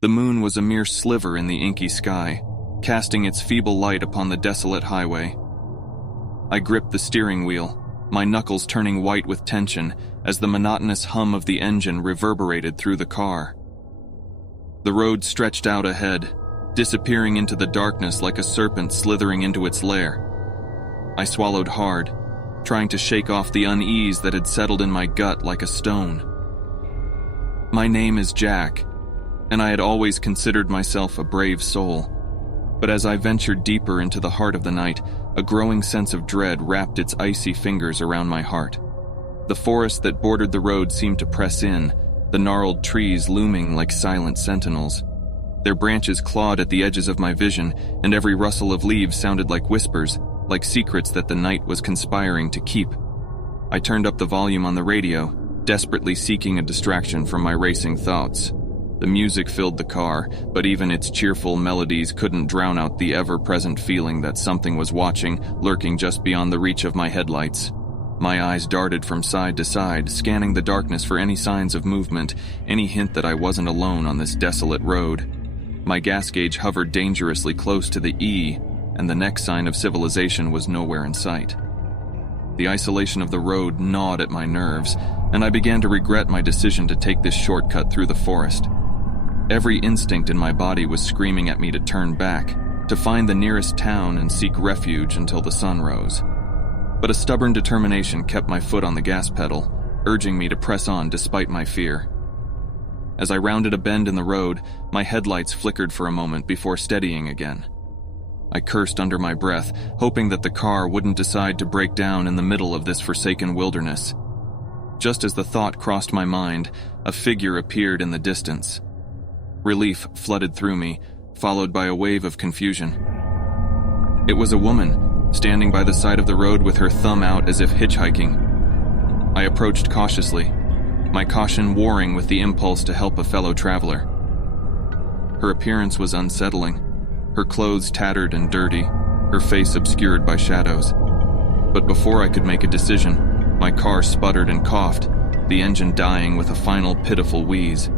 The moon was a mere sliver in the inky sky, casting its feeble light upon the desolate highway. I gripped the steering wheel, my knuckles turning white with tension as the monotonous hum of the engine reverberated through the car. The road stretched out ahead, disappearing into the darkness like a serpent slithering into its lair. I swallowed hard, trying to shake off the unease that had settled in my gut like a stone. My name is Jack, and I had always considered myself a brave soul. But as I ventured deeper into the heart of the night, a growing sense of dread wrapped its icy fingers around my heart. The forest that bordered the road seemed to press in, the gnarled trees looming like silent sentinels. Their branches clawed at the edges of my vision, and every rustle of leaves sounded like whispers, like secrets that the night was conspiring to keep. I turned up the volume on the radio, desperately seeking a distraction from my racing thoughts. The music filled the car, but even its cheerful melodies couldn't drown out the ever-present feeling that something was watching, lurking just beyond the reach of my headlights. My eyes darted from side to side, scanning the darkness for any signs of movement, any hint that I wasn't alone on this desolate road. My gas gauge hovered dangerously close to the E, and the next sign of civilization was nowhere in sight. The isolation of the road gnawed at my nerves, and I began to regret my decision to take this shortcut through the forest. Every instinct in my body was screaming at me to turn back, to find the nearest town and seek refuge until the sun rose. But a stubborn determination kept my foot on the gas pedal, urging me to press on despite my fear. As I rounded a bend in the road, my headlights flickered for a moment before steadying again. I cursed under my breath, hoping that the car wouldn't decide to break down in the middle of this forsaken wilderness. Just as the thought crossed my mind, a figure appeared in the distance. Relief flooded through me, followed by a wave of confusion. It was a woman, standing by the side of the road with her thumb out as if hitchhiking. I approached cautiously, my caution warring with the impulse to help a fellow traveler. Her appearance was unsettling, her clothes tattered and dirty, her face obscured by shadows. But before I could make a decision, my car sputtered and coughed, the engine dying with a final pitiful wheeze.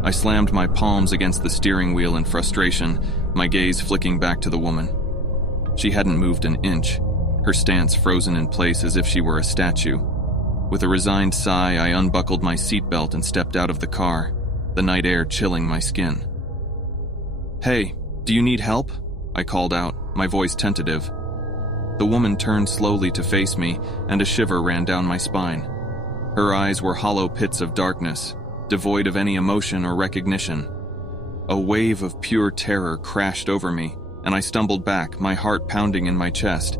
I slammed my palms against the steering wheel in frustration, my gaze flicking back to the woman. She hadn't moved an inch, her stance frozen in place as if she were a statue. With a resigned sigh, I unbuckled my seatbelt and stepped out of the car, the night air chilling my skin. "Hey, do you need help?" I called out, my voice tentative. The woman turned slowly to face me, and a shiver ran down my spine. Her eyes were hollow pits of darkness, devoid of any emotion or recognition. A wave of pure terror crashed over me, and I stumbled back, my heart pounding in my chest.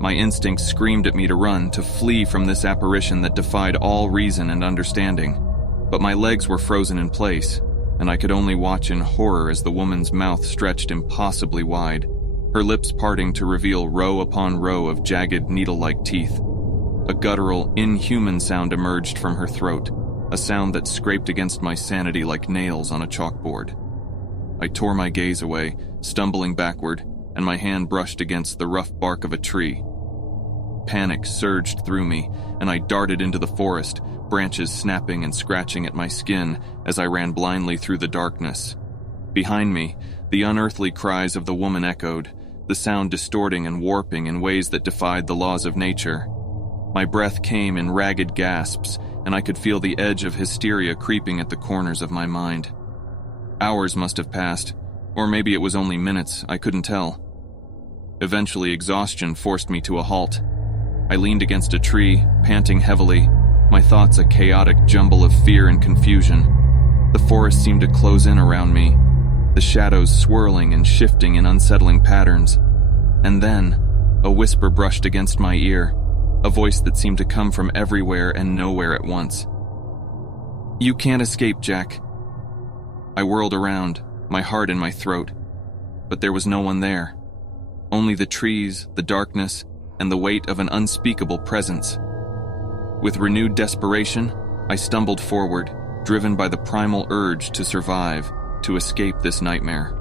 My instincts screamed at me to run, to flee from this apparition that defied all reason and understanding. But my legs were frozen in place, and I could only watch in horror as the woman's mouth stretched impossibly wide, her lips parting to reveal row upon row of jagged, needle-like teeth. A guttural, inhuman sound emerged from her throat, a sound that scraped against my sanity like nails on a chalkboard. I tore my gaze away, stumbling backward, and my hand brushed against the rough bark of a tree. Panic surged through me, and I darted into the forest, branches snapping and scratching at my skin as I ran blindly through the darkness. Behind me, the unearthly cries of the woman echoed, the sound distorting and warping in ways that defied the laws of nature. My breath came in ragged gasps, and I could feel the edge of hysteria creeping at the corners of my mind. Hours must have passed, or maybe it was only minutes, I couldn't tell. Eventually, exhaustion forced me to a halt. I leaned against a tree, panting heavily, my thoughts a chaotic jumble of fear and confusion. The forest seemed to close in around me, the shadows swirling and shifting in unsettling patterns. And then, a whisper brushed against my ear, a voice that seemed to come from everywhere and nowhere at once. "You can't escape, Jack." I whirled around, my heart in my throat, but there was no one there. Only the trees, the darkness, and the weight of an unspeakable presence. With renewed desperation, I stumbled forward, driven by the primal urge to survive, to escape this nightmare.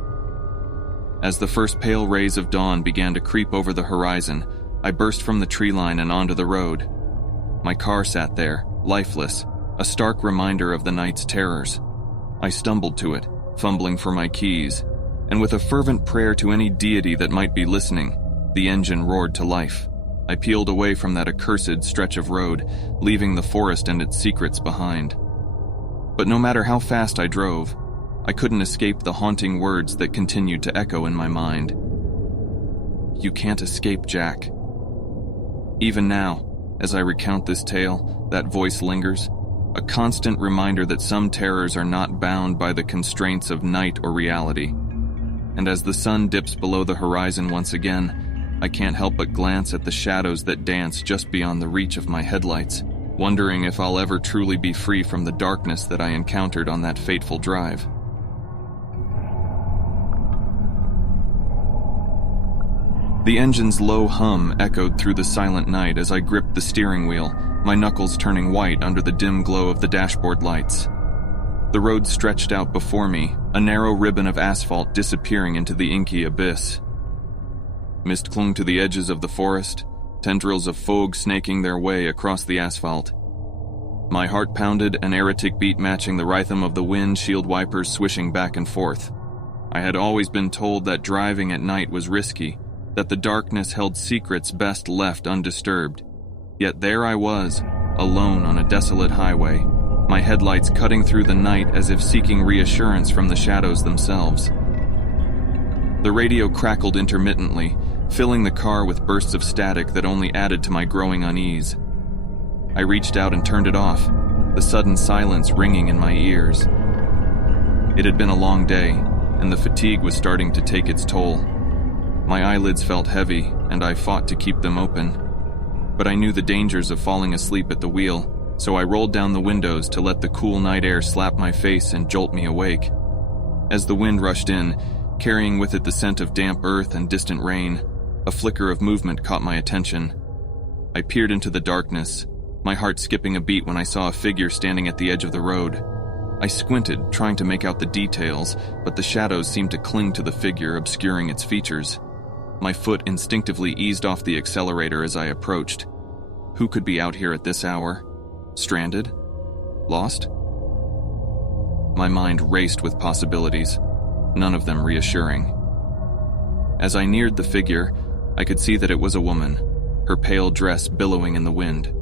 As the first pale rays of dawn began to creep over the horizon, I burst from the tree line and onto the road. My car sat there, lifeless, a stark reminder of the night's terrors. I stumbled to it, fumbling for my keys, and with a fervent prayer to any deity that might be listening, the engine roared to life. I peeled away from that accursed stretch of road, leaving the forest and its secrets behind. But no matter how fast I drove, I couldn't escape the haunting words that continued to echo in my mind. You can't escape, Jack. Even now, as I recount this tale, that voice lingers, a constant reminder that some terrors are not bound by the constraints of night or reality. And as the sun dips below the horizon once again, I can't help but glance at the shadows that dance just beyond the reach of my headlights, wondering if I'll ever truly be free from the darkness that I encountered on that fateful drive. The engine's low hum echoed through the silent night as I gripped the steering wheel, my knuckles turning white under the dim glow of the dashboard lights. The road stretched out before me, a narrow ribbon of asphalt disappearing into the inky abyss. Mist clung to the edges of the forest, tendrils of fog snaking their way across the asphalt. My heart pounded, an erratic beat matching the rhythm of the windshield wipers swishing back and forth. I had always been told that driving at night was risky, that the darkness held secrets best left undisturbed. Yet there I was, alone on a desolate highway, my headlights cutting through the night as if seeking reassurance from the shadows themselves. The radio crackled intermittently, filling the car with bursts of static that only added to my growing unease. I reached out and turned it off, the sudden silence ringing in my ears. It had been a long day, and the fatigue was starting to take its toll. My eyelids felt heavy, and I fought to keep them open. But I knew the dangers of falling asleep at the wheel, so I rolled down the windows to let the cool night air slap my face and jolt me awake. As the wind rushed in, carrying with it the scent of damp earth and distant rain, a flicker of movement caught my attention. I peered into the darkness, my heart skipping a beat when I saw a figure standing at the edge of the road. I squinted, trying to make out the details, but the shadows seemed to cling to the figure, obscuring its features. My foot instinctively eased off the accelerator as I approached. Who could be out here at this hour? Stranded? Lost? My mind raced with possibilities, none of them reassuring. As I neared the figure, I could see that it was a woman, her pale dress billowing in the wind.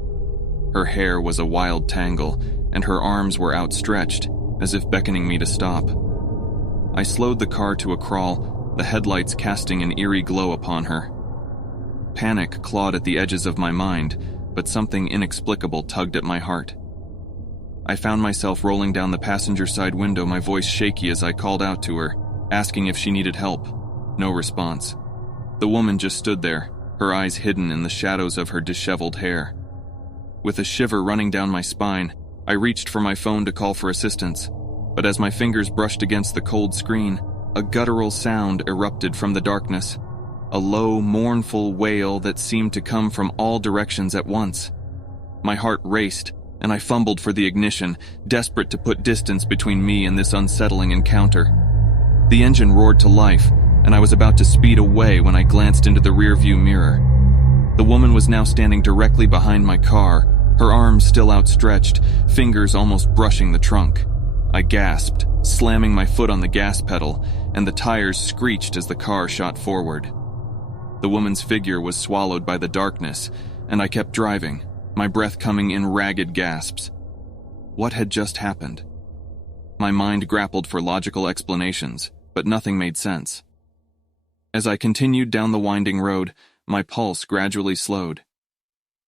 Her hair was a wild tangle, and her arms were outstretched, as if beckoning me to stop. I slowed the car to a crawl, the headlights casting an eerie glow upon her. Panic clawed at the edges of my mind, but something inexplicable tugged at my heart. I found myself rolling down the passenger side window, my voice shaky as I called out to her, asking if she needed help. No response. The woman just stood there, her eyes hidden in the shadows of her disheveled hair. With a shiver running down my spine, I reached for my phone to call for assistance, but as my fingers brushed against the cold screen, a guttural sound erupted from the darkness, a low, mournful wail that seemed to come from all directions at once. My heart raced, and I fumbled for the ignition, desperate to put distance between me and this unsettling encounter. The engine roared to life, and I was about to speed away when I glanced into the rearview mirror. The woman was now standing directly behind my car, her arms still outstretched, fingers almost brushing the trunk. I gasped, slamming my foot on the gas pedal, and the tires screeched as the car shot forward. The woman's figure was swallowed by the darkness, and I kept driving, my breath coming in ragged gasps. What had just happened? My mind grappled for logical explanations, but nothing made sense. As I continued down the winding road, my pulse gradually slowed.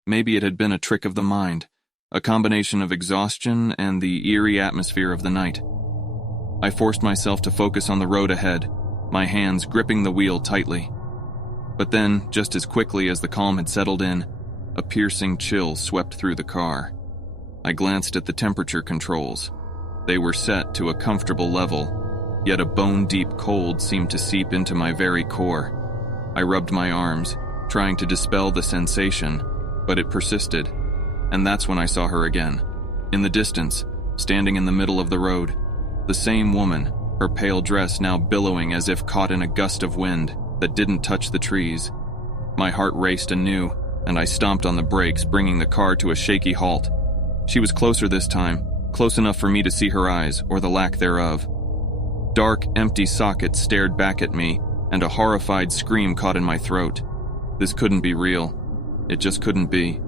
Maybe it had been a trick of the mind, a combination of exhaustion and the eerie atmosphere of the night. I forced myself to focus on the road ahead, my hands gripping the wheel tightly. But then, just as quickly as the calm had settled in, a piercing chill swept through the car. I glanced at the temperature controls. They were set to a comfortable level, yet a bone-deep cold seemed to seep into my very core. I rubbed my arms, trying to dispel the sensation, but it persisted, and that's when I saw her again. In the distance, standing in the middle of the road, the same woman, her pale dress now billowing as if caught in a gust of wind that didn't touch the trees. My heart raced anew, and I stomped on the brakes, bringing the car to a shaky halt. She was closer this time, close enough for me to see her eyes, or the lack thereof. Dark, empty sockets stared back at me, and a horrified scream caught in my throat. This couldn't be real. It just couldn't be.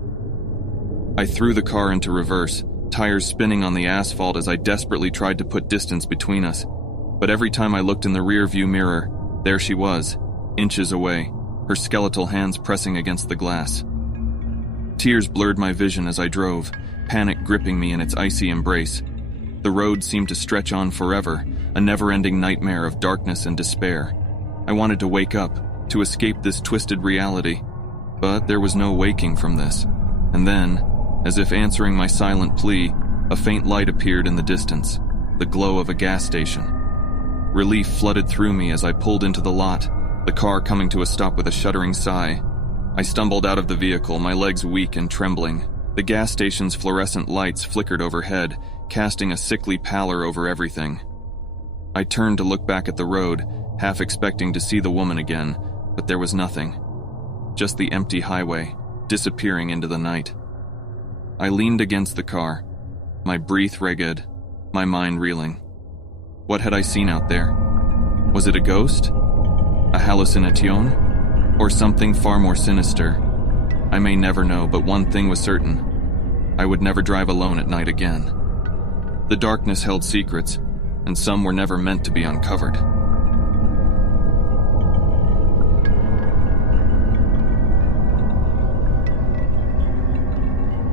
I threw the car into reverse, tires spinning on the asphalt as I desperately tried to put distance between us. But every time I looked in the rear-view mirror, there she was, inches away, her skeletal hands pressing against the glass. Tears blurred my vision as I drove, panic gripping me in its icy embrace. The road seemed to stretch on forever, a never-ending nightmare of darkness and despair. I wanted to wake up, to escape this twisted reality, but there was no waking from this. And then, as if answering my silent plea, a faint light appeared in the distance, the glow of a gas station. Relief flooded through me as I pulled into the lot, the car coming to a stop with a shuddering sigh. I stumbled out of the vehicle, my legs weak and trembling. The gas station's fluorescent lights flickered overhead, casting a sickly pallor over everything. I turned to look back at the road, half expecting to see the woman again, but there was nothing. Just the empty highway, disappearing into the night. I leaned against the car, my breath ragged, my mind reeling. What had I seen out there? Was it a ghost? A hallucination? Or something far more sinister? I may never know, but one thing was certain. I would never drive alone at night again. The darkness held secrets, and some were never meant to be uncovered.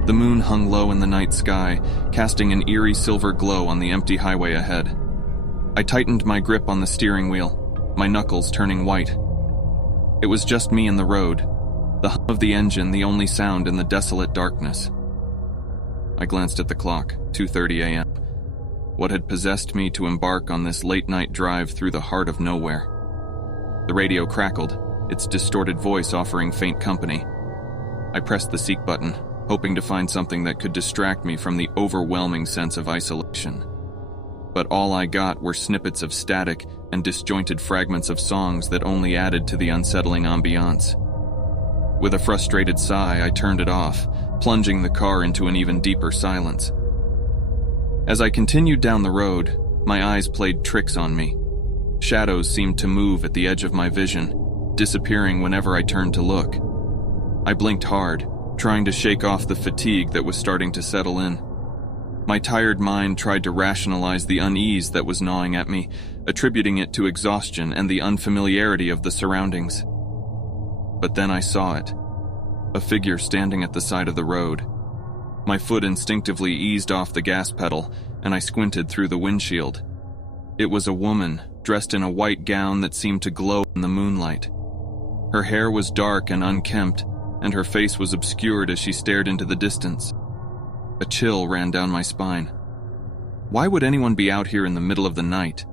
The moon hung low in the night sky, casting an eerie silver glow on the empty highway ahead. I tightened my grip on the steering wheel, my knuckles turning white. It was just me and the road, the hum of the engine the only sound in the desolate darkness. I glanced at the clock, 2:30 a.m. What had possessed me to embark on this late-night drive through the heart of nowhere? The radio crackled, its distorted voice offering faint company. I pressed the seek button, hoping to find something that could distract me from the overwhelming sense of isolation. But all I got were snippets of static and disjointed fragments of songs that only added to the unsettling ambiance. With a frustrated sigh, I turned it off, plunging the car into an even deeper silence. As I continued down the road, my eyes played tricks on me. Shadows seemed to move at the edge of my vision, disappearing whenever I turned to look. I blinked hard, trying to shake off the fatigue that was starting to settle in. My tired mind tried to rationalize the unease that was gnawing at me, attributing it to exhaustion and the unfamiliarity of the surroundings. But then I saw it. A figure standing at the side of the road. My foot instinctively eased off the gas pedal, and I squinted through the windshield. It was a woman, dressed in a white gown that seemed to glow in the moonlight. Her hair was dark and unkempt, and her face was obscured as she stared into the distance. A chill ran down my spine. Why would anyone be out here in the middle of the night?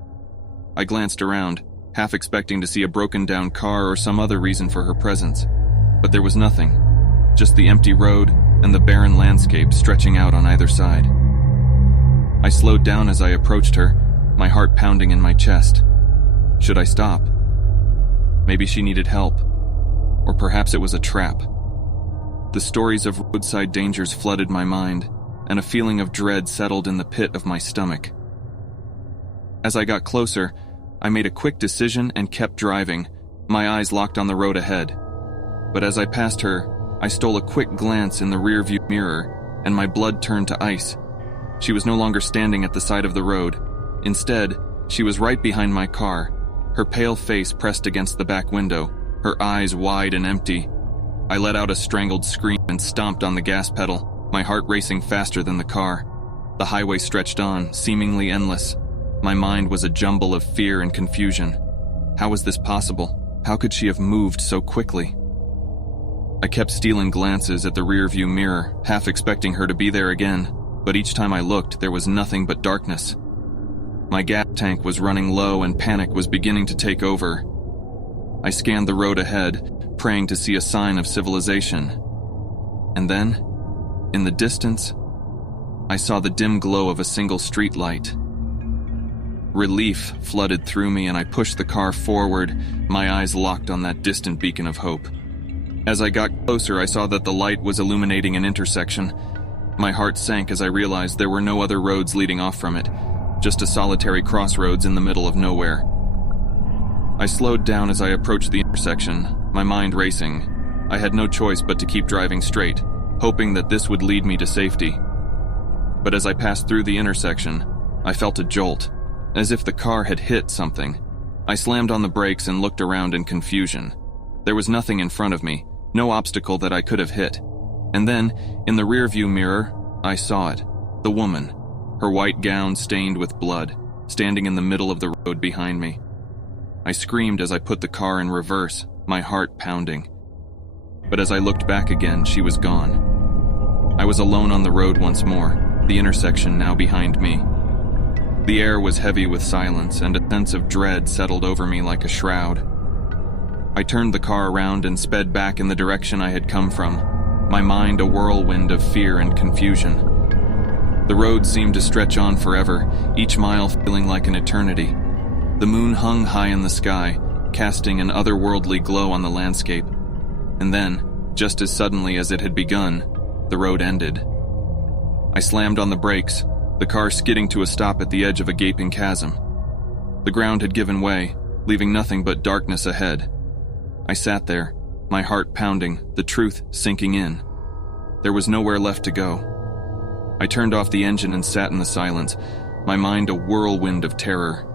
I glanced around, half expecting to see a broken-down car or some other reason for her presence. But there was nothing, just the empty road and the barren landscape stretching out on either side. I slowed down as I approached her, my heart pounding in my chest. Should I stop? Maybe she needed help. Or perhaps it was a trap. The stories of roadside dangers flooded my mind, and a feeling of dread settled in the pit of my stomach. As I got closer, I made a quick decision and kept driving, my eyes locked on the road ahead. But as I passed her, I stole a quick glance in the rearview mirror, and my blood turned to ice. She was no longer standing at the side of the road. Instead, she was right behind my car, her pale face pressed against the back window, her eyes wide and empty. I let out a strangled scream and stomped on the gas pedal, my heart racing faster than the car. The highway stretched on, seemingly endless. My mind was a jumble of fear and confusion. How was this possible? How could she have moved so quickly? I kept stealing glances at the rearview mirror, half expecting her to be there again, but each time I looked, there was nothing but darkness. My gas tank was running low and panic was beginning to take over. I scanned the road ahead, praying to see a sign of civilization. And then, in the distance, I saw the dim glow of a single street light. Relief flooded through me and I pushed the car forward, my eyes locked on that distant beacon of hope. As I got closer, I saw that the light was illuminating an intersection. My heart sank as I realized there were no other roads leading off from it, just a solitary crossroads in the middle of nowhere. I slowed down as I approached the intersection, my mind racing. I had no choice but to keep driving straight, hoping that this would lead me to safety. But as I passed through the intersection, I felt a jolt, as if the car had hit something. I slammed on the brakes and looked around in confusion. There was nothing in front of me, no obstacle that I could have hit. And then, in the rearview mirror, I saw it, the woman, her white gown stained with blood, standing in the middle of the road behind me. I screamed as I put the car in reverse, my heart pounding. But as I looked back again, she was gone. I was alone on the road once more, the intersection now behind me. The air was heavy with silence, and a sense of dread settled over me like a shroud. I turned the car around and sped back in the direction I had come from, my mind a whirlwind of fear and confusion. The road seemed to stretch on forever, each mile feeling like an eternity. The moon hung high in the sky, casting an otherworldly glow on the landscape. And then, just as suddenly as it had begun, the road ended. I slammed on the brakes, the car skidding to a stop at the edge of a gaping chasm. The ground had given way, leaving nothing but darkness ahead. I sat there, my heart pounding, the truth sinking in. There was nowhere left to go. I turned off the engine and sat in the silence, my mind a whirlwind of terror.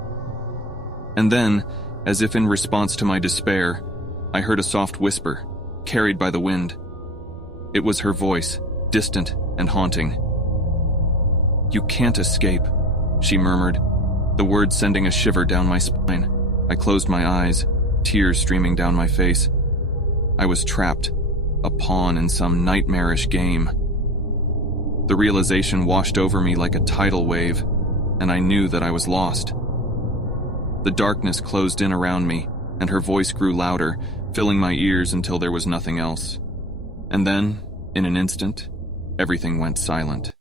And then, as if in response to my despair, I heard a soft whisper, carried by the wind. It was her voice, distant and haunting. "You can't escape," she murmured, the words sending a shiver down my spine. I closed my eyes, tears streaming down my face. I was trapped, a pawn in some nightmarish game. The realization washed over me like a tidal wave, and I knew that I was lost. The darkness closed in around me, and her voice grew louder, filling my ears until there was nothing else. And then, in an instant, everything went silent.